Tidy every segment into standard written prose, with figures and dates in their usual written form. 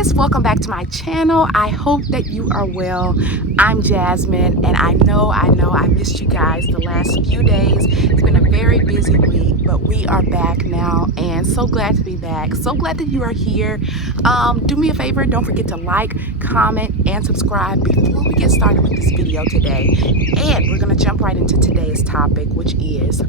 guys, welcome back to my channel. I hope that you are well. I'm Jasmine, and I know I missed you guys the last few days. It's been a very busy week, but we are back now, and so glad to be back. So glad that you are here. Do me a favor, don't forget to like, comment, and subscribe before we get started with this video today. And we're gonna jump right into today's topic, which is,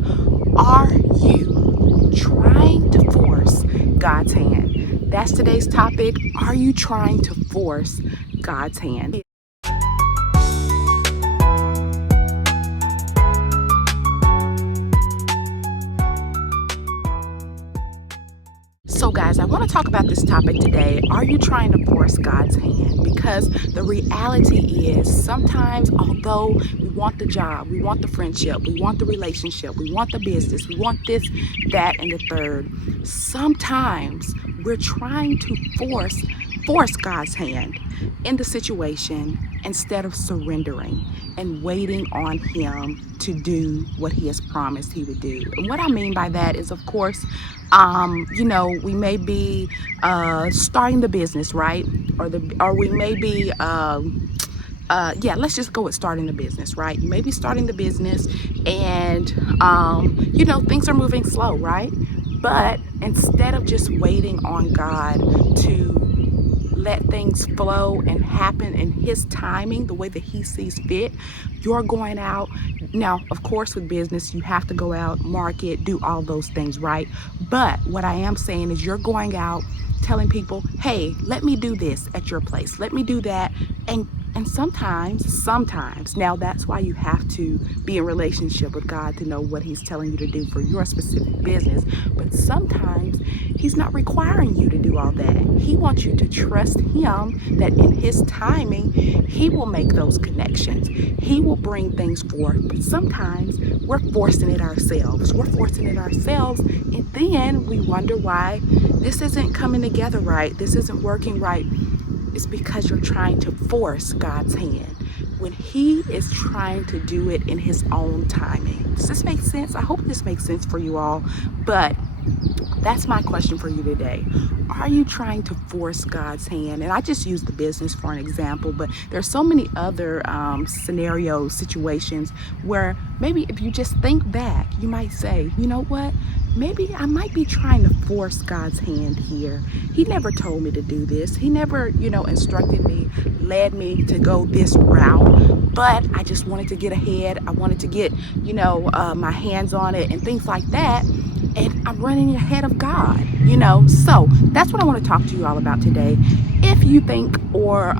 are you trying to force God's hand? That's today's topic. Are you trying to force God's hand? So guys, I want to talk about this topic today. Are you trying to force God's hand? Because the reality is sometimes, although we want the job, we want the friendship, we want the relationship, we want the business, we want this, that, and the third, sometimes we're trying to force God's hand in the situation instead of surrendering and waiting on Him to do what He has promised He would do. And what I mean by that is, of course, we may be starting the business, right? Or we may be let's just go with starting the business, right? You may be starting the business and things are moving slow, right? But instead of just waiting on God to let things flow and happen in His timing, the way that He sees fit, you're going out. Now, of course, with business, you have to go out, market, do all those things, right? But what I am saying is you're going out telling people, hey, let me do this at your place. Let me do that. And sometimes, now that's why you have to be in relationship with God to know what He's telling you to do for your specific business. But sometimes He's not requiring you to do all that. He wants you to trust Him that in His timing, He will make those connections. He will bring things forth. But sometimes we're forcing it ourselves. And then we wonder why this isn't coming together right. This isn't working right. It's because you're trying to force God's hand when He is trying to do it in His own timing. Does this make sense? I hope this makes sense for you all. But that's my question for you today. Are you trying to force God's hand? And I just used the business for an example, but there's so many other scenarios, situations where maybe if you just think back, you might say, you know what? Maybe I might be trying to force God's hand here. He never told me to do this. He never, instructed me, led me to go this route. But I just wanted to get ahead. I wanted to get, my hands on it and things like that. And I'm running ahead of God, So that's what I want to talk to you all about today. If you think or,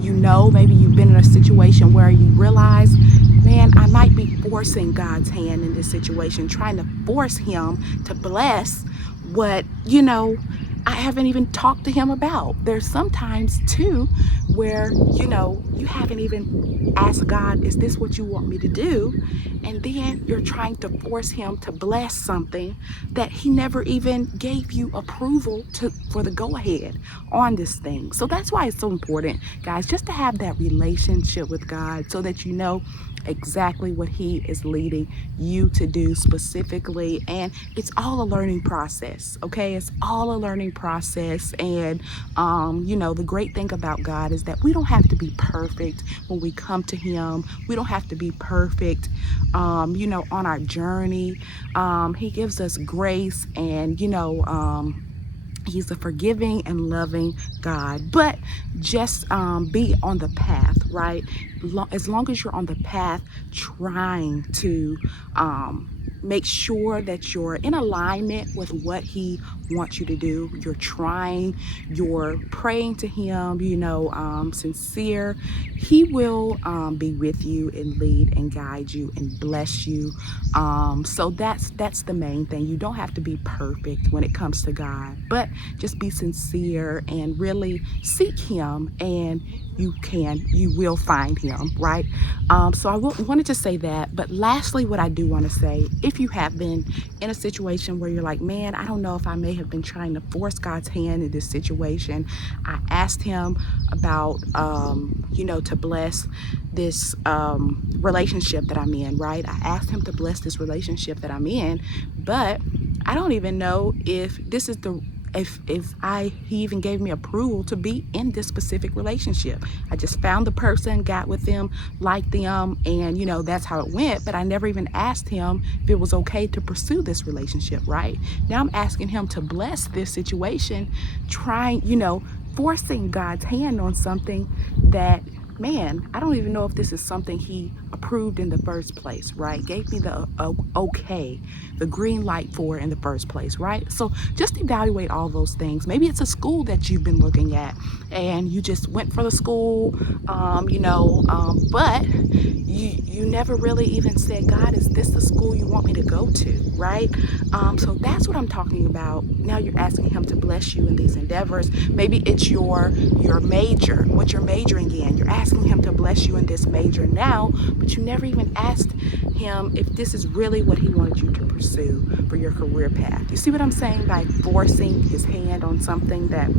maybe you've been in a situation where you realize, man, I might be forcing God's hand in this situation, trying to force Him to bless what, I haven't even talked to Him about. There's sometimes too where, you haven't even asked God, is this what you want me to do? And then you're trying to force Him to bless something that He never even gave you approval for the go ahead on this thing. So that's why it's so important, guys, just to have that relationship with God so that you know exactly what He is leading you to do specifically. And it's all a learning process, okay? It's all a learning process. And the great thing about God is that we don't have to be perfect when we come to Him. We don't have to be perfect on our journey. He gives us grace, and He's a forgiving and loving God. But just be on the path, right? As long as you're on the path, trying to make sure that you're in alignment with what He wants you to do. You're praying to Him, sincere. He will be with you and lead and guide you and bless you. So that's the main thing. You don't have to be perfect when it comes to God, but just be sincere and really seek Him, and you will find Him, right? So I wanted to say that. But lastly, what I do want to say, if you have been in a situation where you're like, man, I don't know if I may have been trying to force God's hand in this situation. I asked Him about, to bless this relationship that I'm in, right? I asked Him to bless this relationship that I'm in, but I don't even know if this is he even gave me approval to be in this specific relationship. I just found the person, got with them, liked them, and that's how it went. But I never even asked him if it was okay to pursue this relationship, right? Now I'm asking him to bless this situation, trying, forcing God's hand on something that, man, I don't even know if this is something he approved in the first place, right? Gave me the okay, the green light for in the first place, right? So just evaluate all those things. Maybe it's a school that you've been looking at and you just went for the school, but you never really even said, God, is this the school you want me to go to, right? So that's what I'm talking about. Now you're asking him to bless you in these endeavors. Maybe it's your major, what you're majoring in. You're asking him to bless you in this major now, but you never even asked him if this is really what he wanted you to pursue for your career path. You see what I'm saying? By forcing his hand on something that,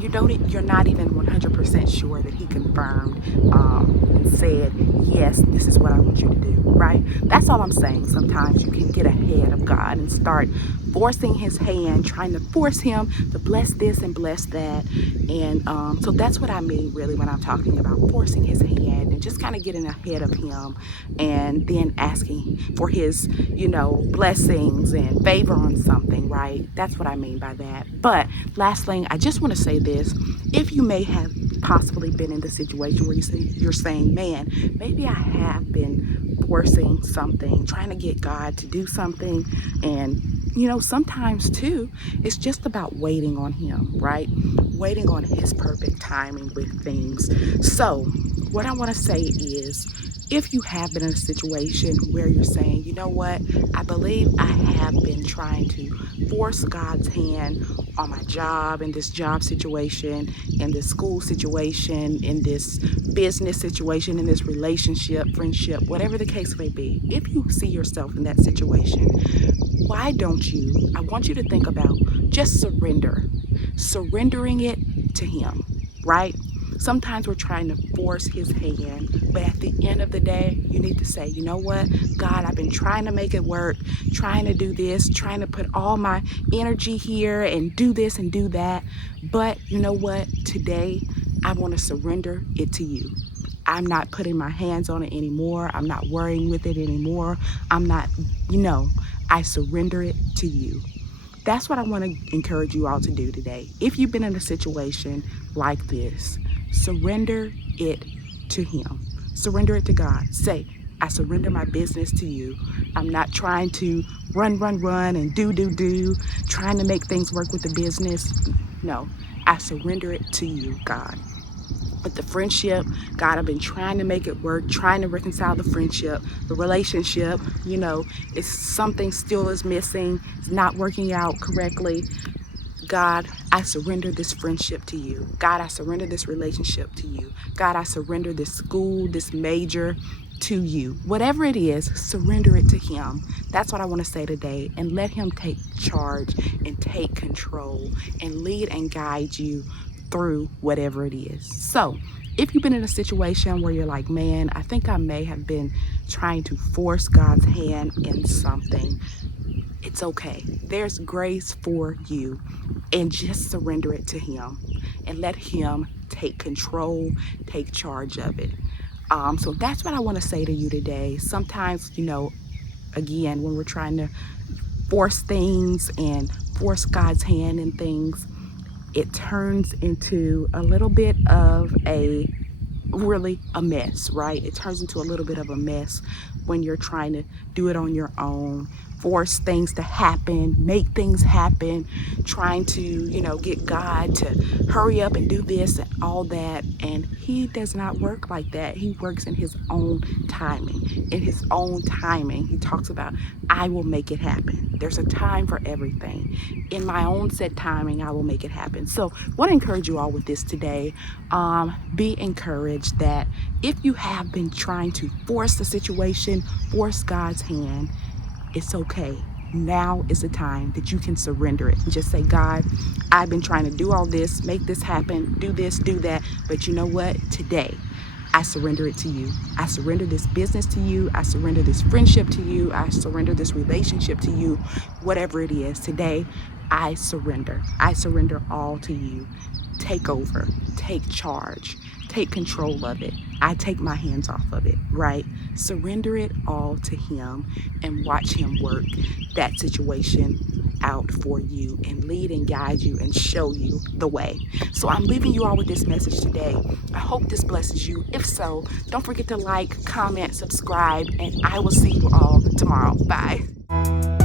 you're not even 100% sure that he confirmed and said, yes, this is what I want you to do, right? That's all I'm saying. Sometimes you can get ahead of God and start forcing his hand, trying to force him to bless this and bless that. And so that's what I mean really when I'm talking about forcing his hand and just kind of getting ahead of him and then asking for his, blessings and favor on something, right? That's what I mean by that. But last thing, I just want to say this. If you may have possibly been in the situation where you're saying, man, maybe I have been forcing something, trying to get God to do something. And, sometimes too, it's just about waiting on him, right? Waiting on his perfect timing with things. So what I want to say is, if you have been in a situation where you're saying, you know what, I believe I have been trying to force God's hand on my job, in this job situation, in this school situation, in this business situation, in this relationship, friendship, whatever the case may be, if you see yourself in that situation, why don't you, I want you to think about just surrendering it to him, right? Sometimes we're trying to force his hand, but at the end of the day, you need to say, you know what, God, I've been trying to make it work, trying to do this, trying to put all my energy here and do this and do that. But you know what, today, I want to surrender it to you. I'm not putting my hands on it anymore. I'm not worrying with it anymore. I'm not, I surrender it to you. That's what I want to encourage you all to do today. If you've been in a situation like this, surrender it to him. Surrender it to God. Say, I surrender my business to you. I'm not trying to run and do, trying to make things work with the business. No, I surrender it to you, God. With the friendship, God, I've been trying to make it work, trying to reconcile the friendship, the relationship, it's something still is missing, it's not working out correctly. God, I surrender this friendship to you. God, I surrender this relationship to you. God, I surrender this school, this major to you. Whatever it is, surrender it to him. That's what I want to say today. And let him take charge and take control and lead and guide you through whatever it is. So if you've been in a situation where you're like, man, I think I may have been trying to force God's hand in something, it's okay. There's grace for you, and just surrender it to him and let him take control, take charge of it. So that's what I want to say to you today. Sometimes, again, when we're trying to force things and force God's hand in things, it turns into a little bit of a mess, right? It turns into a little bit of a mess when you're trying to do it on your own, force things to happen, make things happen, trying to, get God to hurry up and do this and all that. And he does not work like that. He works in his own timing. In his own timing, he talks about, I will make it happen. There's a time for everything. In my own set timing, I will make it happen. So I want to encourage you all with this today. Be encouraged that if you have been trying to force the situation, force God's hand, it's okay. Now is the time that you can surrender it and just say, God, I've been trying to do all this, make this happen, do this, do that. But you know what? Today, I surrender it to you. I surrender this business to you. I surrender this friendship to you. I surrender this relationship to you, whatever it is. Today, I surrender. I surrender all to you. Take over, take charge, take control of it. I take my hands off of it, right? Surrender it all to Him and watch Him work that situation out for you and lead and guide you and show you the way. So I'm leaving you all with this message today. I hope this blesses you. If so, don't forget to like, comment, subscribe, and I will see you all tomorrow. Bye.